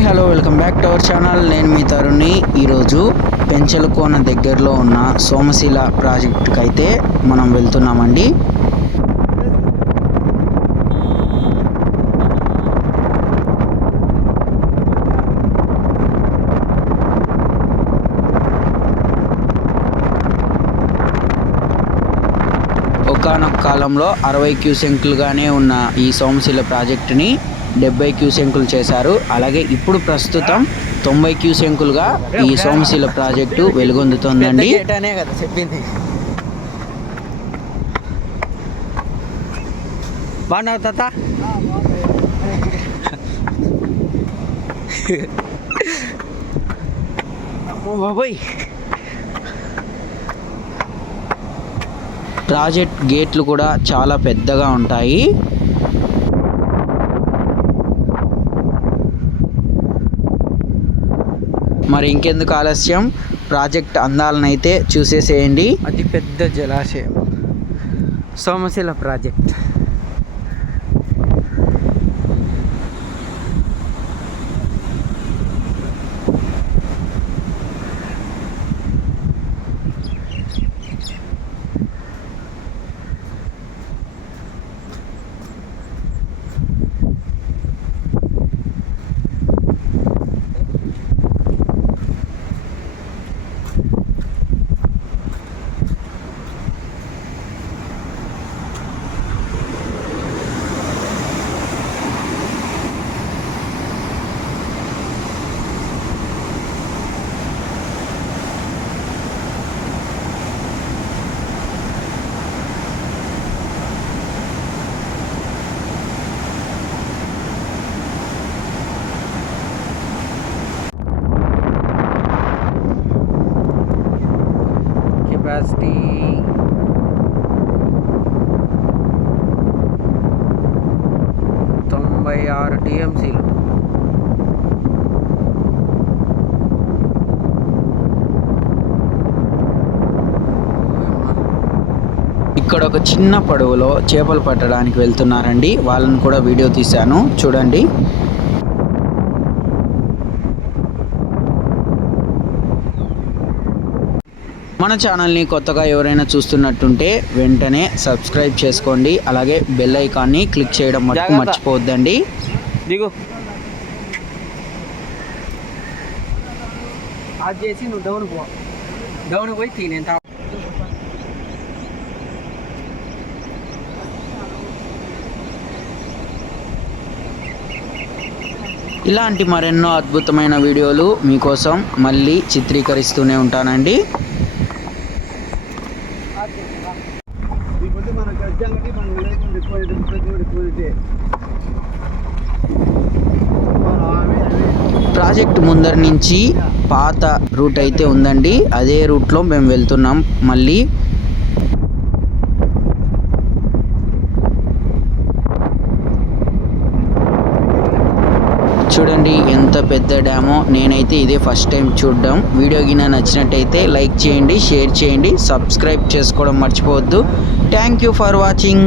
Hi hello welcome back to our channel. నేను మీ తరుణ్ని. ఈరోజు పెంచలకోన దగ్గరలో ఉన్న సోమశిల ప్రాజెక్టుకి అయితే మనం వెళ్తున్నామండి. ఒకానొక కాలంలో 60 క్యూసెంకులుగానే ఉన్న ఈ సోమశిల ప్రాజెక్టుని 70 క్యూసెంకులు చేశారు. అలాగే ఇప్పుడు ప్రస్తుతం 90 క్యూసెంకులుగా ఈ సోమశిల ప్రాజెక్టు వెలుగొందుతోందండి. ప్రాజెక్ట్ గేట్లు కూడా చాలా పెద్దగా ఉంటాయి. మరి ఇంకెందుకు ఆలస్యం, ప్రాజెక్ట్ అందాలనైతే చూసేసేయండి. అతి పెద్ద జలాశయం సోమశిల ప్రాజెక్ట్. కెపాసిటీ 96 టీఎంసీలు. ఇక్కడ ఒక చిన్న పడవలో చేపలు పట్టడానికి వెళ్తున్నారండి. వాళ్ళని కూడా వీడియో తీశాను, చూడండి. మన ఛానల్ని కొత్తగా ఎవరైనా చూస్తున్నట్టుంటే వెంటనే సబ్స్క్రైబ్ చేసుకోండి. అలాగే బెల్ ఐకాన్ని క్లిక్ చేయడం మర్చిపోవద్దండి. దిగు అది చేసి నువ్వు డౌన్ పోయి తినేంత. ఇలాంటి మరెన్నో అద్భుతమైన వీడియోలు మీకోసం మళ్ళీ చిత్రీకరిస్తూనే ఉంటానండి. ప్రాజెక్ట్ ముందర నుంచి పాత రూట్ అయితే ఉందండి. అదే రూట్లో మేము వెళ్తున్నాం మళ్ళీ. చూడండి ఎంత పెద్ద డ్యామో. నేనైతే ఇదే ఫస్ట్ టైం చూడడం. వీడియో గిన నచ్చినట్టయితే లైక్ చేయండి, షేర్ చేయండి, సబ్స్క్రైబ్ చేసుకోవడం మర్చిపోవద్దు. Thank you for watching.